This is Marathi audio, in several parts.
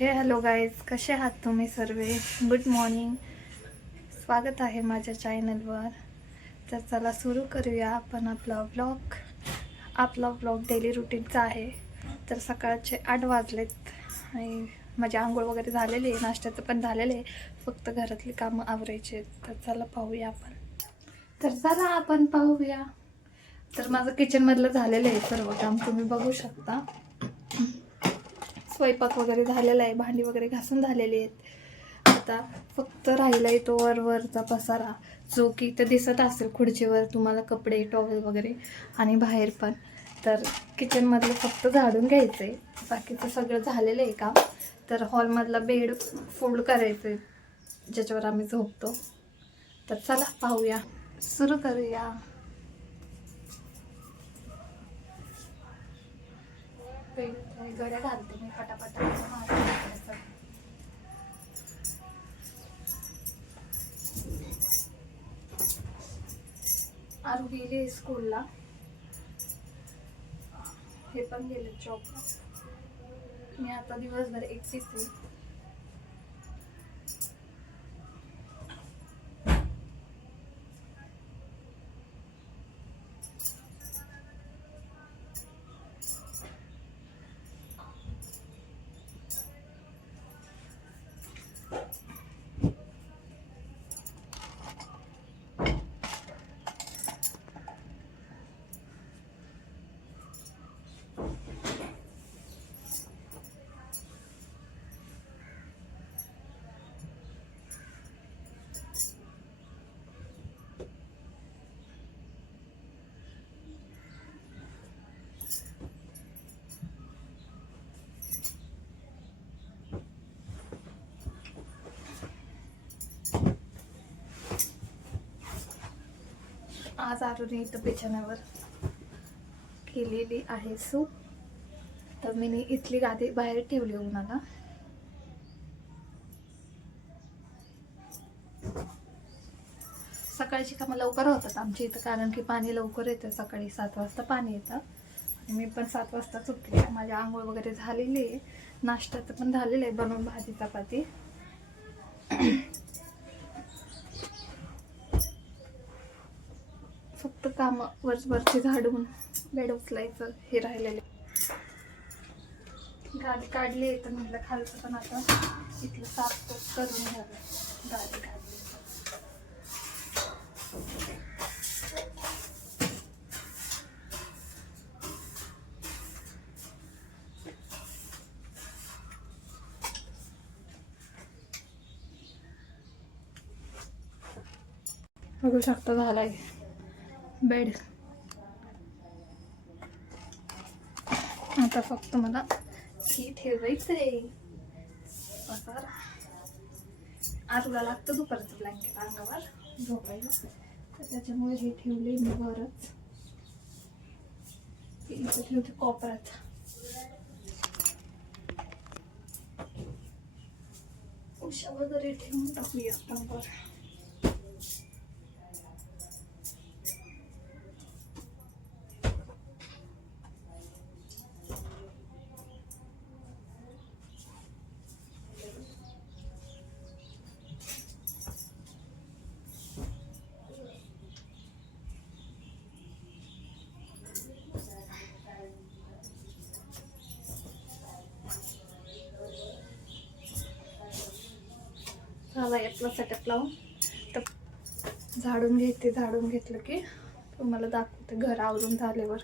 हॅलो गाईज, कसे आहात तुम्ही सर्व? गुड मॉर्निंग, स्वागत आहे माझ्या चॅनलवर. तर चला सुरू करूया आपण आपला व्लॉग डेली रुटीनचा आहे. तर सकाळचे 8 वाजलेत आणि माझी आंघोळ वगैरे झालेली आहे, नाश्त्याचं पण झालेलं आहे, फक्त घरातली कामं आवरायची आहेत. तर चला पाहूया. तर माझं किचनमधलं झालेलं आहे सर्व काम, तुम्ही बघू शकता. स्वयंपाक वगैरे झालेला आहे, भांडी वगैरे घासून झालेली आहेत. आता फक्त राहिला आहे तो वरचा पसारा, जो की इथं दिसत असेल खुर्चीवर तुम्हाला, कपडे टॉवेल वगैरे, आणि बाहेर पण. तर किचनमधलं फक्त झाडून घ्यायचं आहे, बाकीचं सगळं झालेलं आहे काम. तर हॉलमधला बेड फोल्ड करायचं आहे, ज्याच्यावर आम्ही झोपतो. तर चला पाहूया, सुरू करूया. गड्या घालते मी पटापट. आरू गेले स्कूलला, हे पण गेले जॉबला. मी आता दिवसभर एकटीच आहे. आज आरूने इथं बिछाण्यावर केलेली आहे सूप. तर मी इथली गादी बाहेर ठेवली उन्हाला. सकाळची कामं लवकर होतात आमच्या इथं, कारण की पाणी लवकर येतं. सकाळी 7 वाजता पाणी येतं. मी पण 7 वाजताच उठले. माझी आंघोळ वगैरे झालेली आहे, नाश्त्याचं पण झालेलं आहे बनवून, भाजी चपाती. फक्त कामं वरची झाडून बेड उचलायचं हे राहिलेले. गादी काढली तर म्हटलं खालचं पण आता इथलं साफ करून घ्यावं. गादी काढली बघू शकता, झालाय बेड. आता फक्त मला हे ठेवायचंय पसारा. आरूला लागतं दुपारचं ब्लँकेट अंगावर झोपायला, तर त्याच्यामुळे हे ठेवले मी वरच. इथं ठेवते कोपऱ्यात. उशा वगैरे ठेवून टाकूया आपण वर. झाला आपला सेटअप लावून. तर झाडून घेते, झाडून घेतलं की तुम्हाला दाखवते घर आवरून झाल्यावर.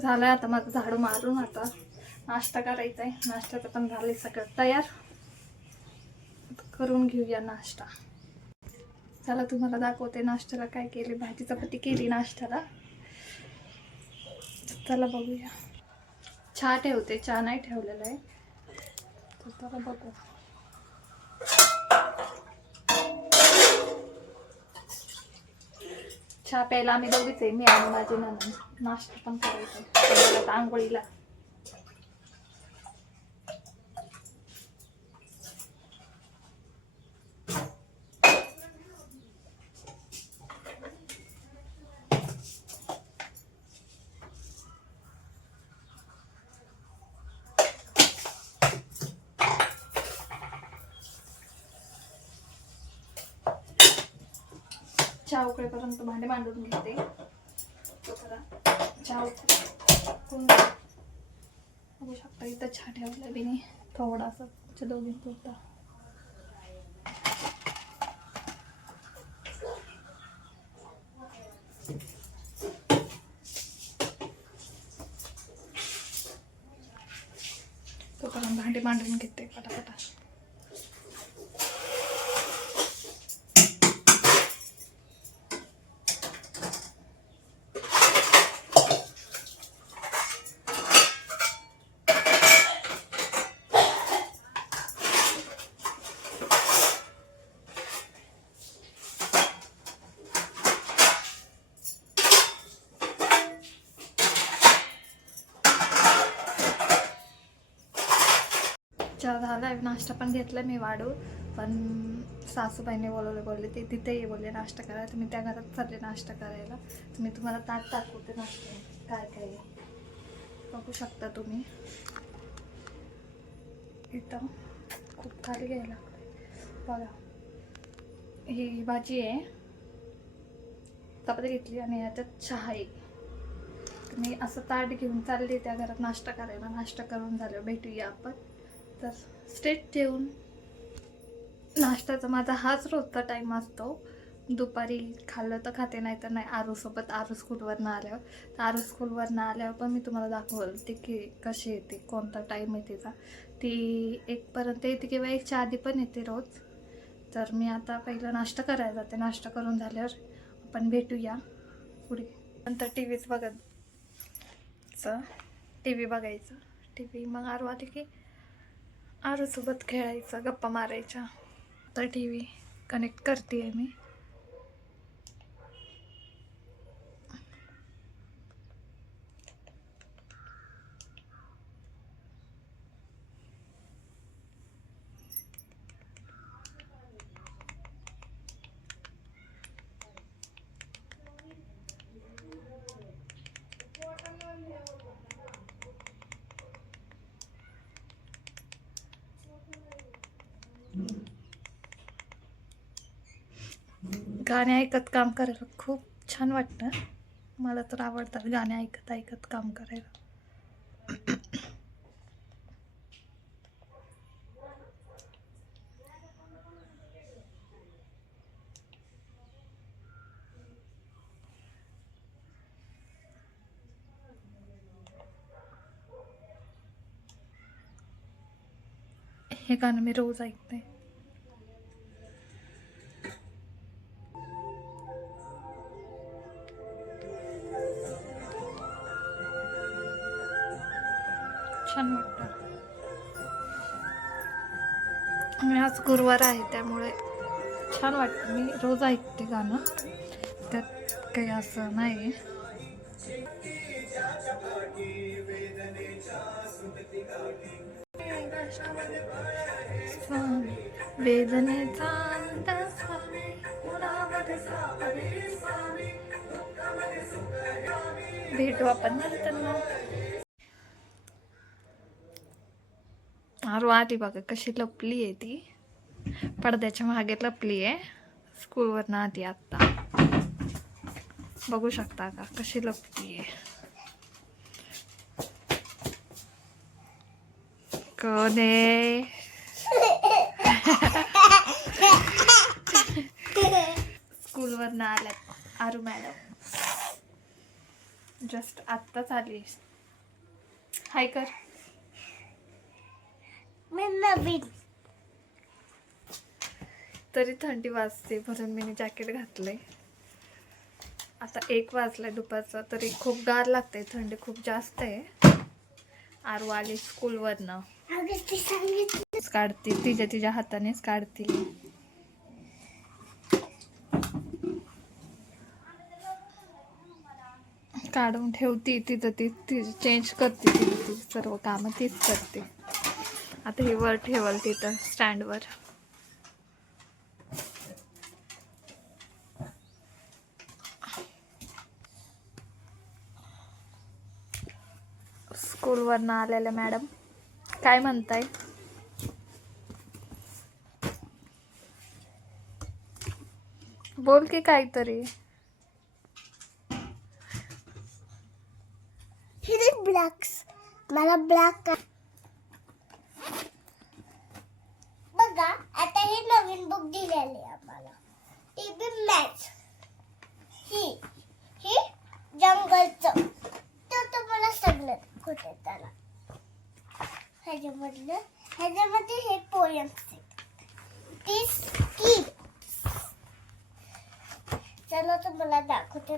झालंय आता माझं झाडू मारून. आता नाश्ता करायचा आहे, नाश्त्याचं पण झालंय सगळं तयार. करून घेऊया नाश्ता. चला तुम्हाला दाखवते नाश्त्याला काय केले. भाजी चपाती केली नाश्त्याला. चला बघूया. चहा ठेवते, चहा नाही ठेवलेला आहे, तर चला बघू. चहा प्यायला आम्ही दोघीच आहे, मी आणि माझी नणंद. नाश्ता पण करायचा आंघोळीला. चहा उकळेपर्यंत भांडे मांडून घेते. तो खरा चहा उकळून बघू शकता इथं चहा ठेवला बी नाही थोडासा तुमच्या दोघींपुरता. तोपर्यंत भांडी मांडून घेते पटापटा. चहा झाला, नाश्ता पण घेतला मी वाढू. पण सासूबाईंनी बोलले ते तिथेही बोलले नाश्ता करायला. तर मी त्या घरात चालले नाश्ता करायला. तर मी तुम्हाला ताट दाखवते नाश्ता काय काय बघू शकता तुम्ही. इथं खूप खाली घ्यायला लागतं बघा. ही भाजी आहे, चपाती घेतली आणि याच्यात चहा आहे. मी असं ताट घेऊन चालले त्या घरात नाश्ता करायला. नाश्ता करून झालं भेटूया आपण. तर स्ट्रेट ठेवून नाश्त्याचा माझा हाच रोजचा टाईम असतो. दुपारी खाल्लं तर खाते, नाही तर नाही. आरूसोबत आरू स्कूलवरनं आल्यावर तर आरू स्कूलवरनं आल्यावर पण मी तुम्हाला दाखवलं ते की कशी येते, कोणता टाईम आहे तिचा. ती 1पर्यंत येते किंवा 1च्या आधी पण येते रोज. तर मी आता पहिलं नाश्ता करायला जाते. नाश्ता करून झाल्यावर आपण भेटूया पुढे. नंतर टी व्हीच बघायचं. टी व्ही मग आरू आली की आरूसोबत खेळायचं, गप्पा मारायच्या. तर टी व्ही कनेक्ट करते आहे मी. गाणे ऐकत काम करायला खूप छान वाटतं. मला तर आवडतात गाणे ऐकत ऐकत काम करायला. हे गाणं मी रोज ऐकते. छान वाटतं. आणि आज गुरुवार आहे त्यामुळे छान वाटतं. मी रोज ऐकते गाणं, त्यात काही असं नाही. वेदनेचा भेटू आपण नंतर. आरू आली बघा कशी लपली आहे ती, पडद्याच्या मागे लपली आहे. स्कूलवरनं आधी आत्ता बघू शकता का कशी लपली आहे. कोणे स्कूलवरनं आल्यात आरू मॅडम. जस्ट आत्ताच आली. हाय कर. तरी थंडी वाजते म्हणून मी जॅकेट घातले. आता 1 वाजलाय दुपारचा, तरी खूप गार लागते, थंडी खूप जास्त आहे. आरू आली स्कूलवरनं. काढते तिच्या हातानेच काढते. काढून ठेवती तिथं, ती चेंज करते, ती सर्व कामं तीच करते. आता ही वर ठेवल तिथं स्टँडवर. स्कूलवरनं आलेल्या मॅडम काय म्हणताय? बोल की काहीतरी. ब्लॅक्स मला ब्लॅक बघा. आता हे नवीन बुक दिलेले आहे आम्हाला. TB maths. ही जंगलचं. तर तुम्हाला सगळं कुठे त्याला ह्याच्यामध्ये हे पोएम्स ती स्कीप. चला तुम्हाला दाखवते.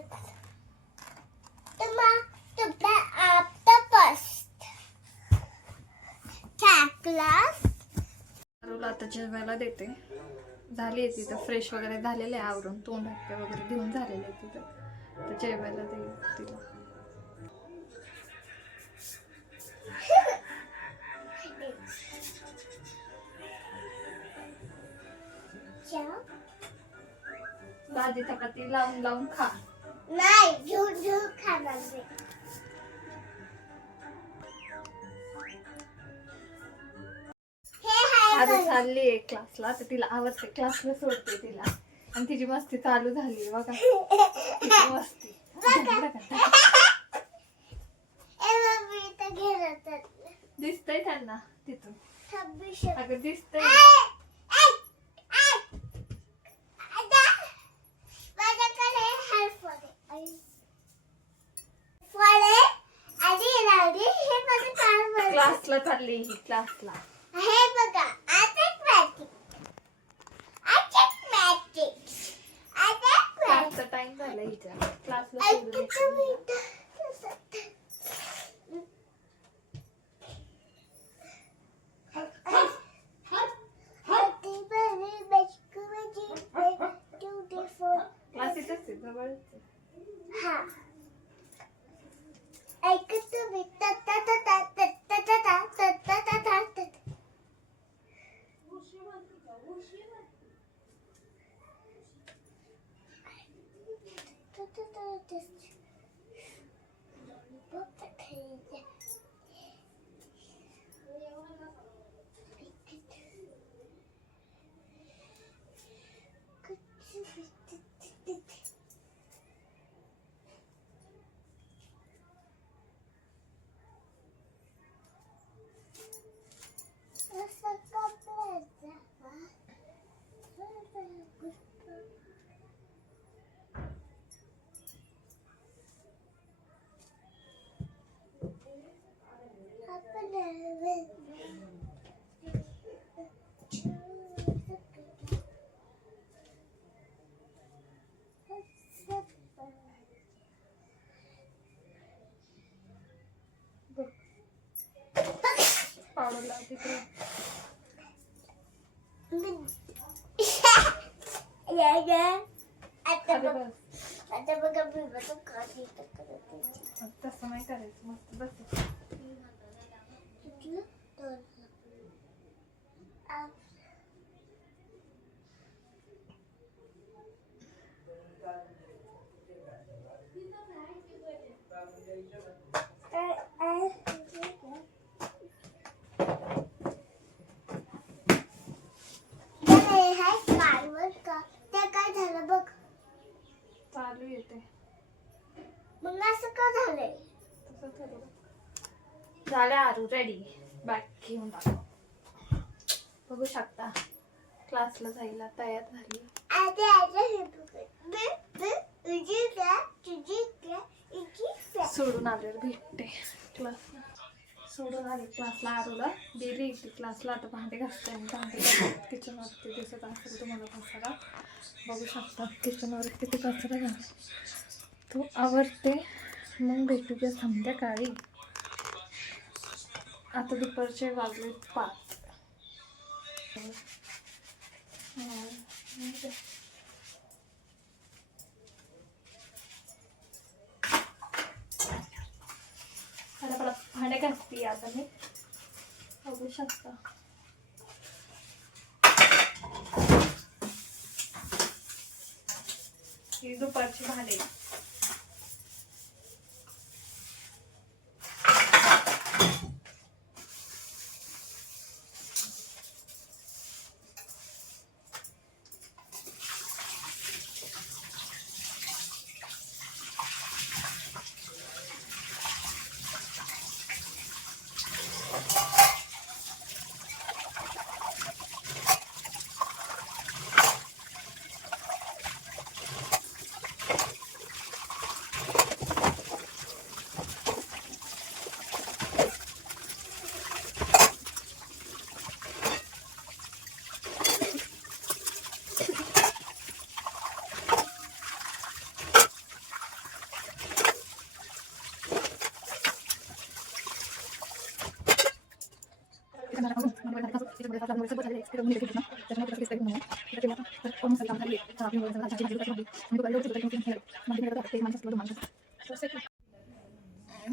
आता जेवायला देते. झाली आहे तिथं फ्रेश वगैरे झालेले आहे, आवरून तोंड हात वगैरे घेऊन झालेले आहे तिथं. तर जेवायला दे तिला. भाजी चपाती लावून लावून खा. नाही घेऊन घेऊन खाणार. आता चालली आहे क्लासला. तर तिला आवडते, क्लासला सोडते तिला. आणि तिची मस्ती चालू झाली बघा. तिची मस्ती दिसतंय त्यांना तिथून. अगं दिसतंय. क्लासला चालली ही क्लासला. हे बघा क्लासचा टाइम झाला हिच्या. क्लासला सोडून क्लास इथंच आहे, जवळच आहे. हा पावडर लावते तिला. आता बघा मी बघा कधी तसं नाही करायचं. मस्त बस. काय झालं बघ. चालू येते. मग असं का झालंय. झालं आरू रेडी. बॅग घेऊन टाका. बघू शकता क्लासला जायला तयार झाली. सोडून आले भेटते क्लासला. सोडून आले क्लासला आरूला. गेली ती क्लासला. आता भांडे घासते आणि भांडे किचनवरती दिसत असेल तुम्हाला पसारा. बघू शकता किचनवर किती कचरा झाला. तो आवडते. मग भेटूया संध्याकाळी. आता दुपारचे वाजले 5. भांडे घासते आता मी. बघू शकता ही दुपारची भांडे.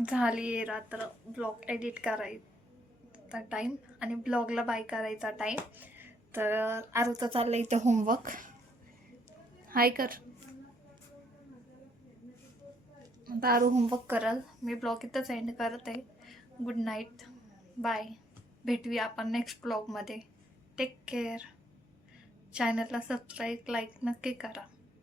झाली रात्र. ब्लॉग एडिट करायचा टाईम आणि ब्लॉगला बाय करायचा टाईम. तर आरूचं चाललं इथे होमवर्क. हाय कर. आरू होमवर्क करल. मी ब्लॉग इथंच एंड करत आहे. Good night. बाय. भेटूया आपण नेक्स्ट ब्लॉगमध्ये. Take care. चॅनलला सबस्क्राईब लाईक नक्की करा.